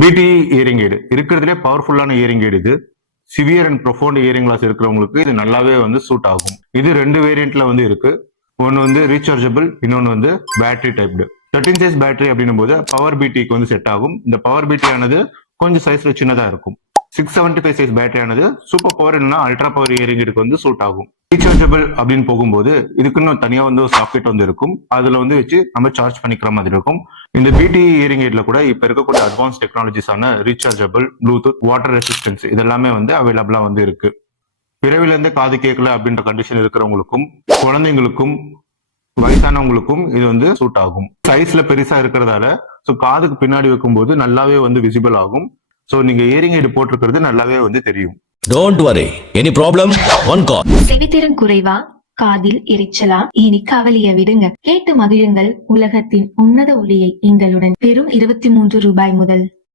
பிடி earring aid இருக்கிறதுலே பவர்ஃபுல்லான இயரிங் எய்டு இது. Severe and profound hearing loss இருக்கிறவங்களுக்கு இது நல்லாவே வந்து சூட் ஆகும். இது 2 வேரியன்ட்ல வந்து இருக்கு. ஒன்னு வந்து ரீசார்ஜபிள், இன்னொன்னு வந்து பேட்டரி டைப்டு. 13 சைஸ் பேட்டரி அப்படின்னும் போது பவர் பிடிக்கு வந்து செட் ஆகும். இந்த பவர் பிடி ஆனது கொஞ்சம் சைஸ்ல சின்னதா இருக்கும். 675 சைஸ் பேட்டரி ஆனது சூப்பர் பவர் இல்லைன்னா அல்ட்ரா பவர் இயரிங் எய்டுக்கு வந்து சூட் ஆகும். ரீசார்ஜபிள் அப்படின்னு போகும்போது இதுக்குன்னு தனியா வந்து ஒரு சாக்கெட் வந்து இருக்கும். அதுல வந்து வச்சு நம்ம சார்ஜ் பண்ணிக்கிற மாதிரி இருக்கும். இந்த பிடி இயரிங் எய்ட்ல கூட இப்ப இருக்கக்கூடிய அட்வான்ஸ் டெக்னாலஜிஸான ரீசார்ஜபிள், ப்ளூடூத், வாட்டர் ரெசிஸ்டன்ஸ் இதெல்லாமே வந்து அவைலபிளா வந்து இருக்கு. பிறவில இருந்தே காது கேட்கல அப்படின்ற கண்டிஷன் இருக்கிறவங்களுக்கும், குழந்தைங்களுக்கும், வயசானவங்களுக்கும் இது வந்து சூட் ஆகும். சைஸ்ல பெருசா இருக்கிறதால ஸோ காதுக்கு பின்னாடி வைக்கும்போது நல்லாவே வந்து விசிபிள் ஆகும். ஸோ நீங்க இயரிங் எய்டு போட்டிருக்கிறது நல்லாவே வந்து தெரியும். Don't worry. Any problem? One call. செவித்திறன் குறைவா, காதில் எரிச்சலா? இனி கவலைய விடுங்க, கேட்டு மகிழுங்கள் உலகத்தின் உன்னத ஒளியை எங்களுடன். வெறும் 23 ரூபாய் முதல்.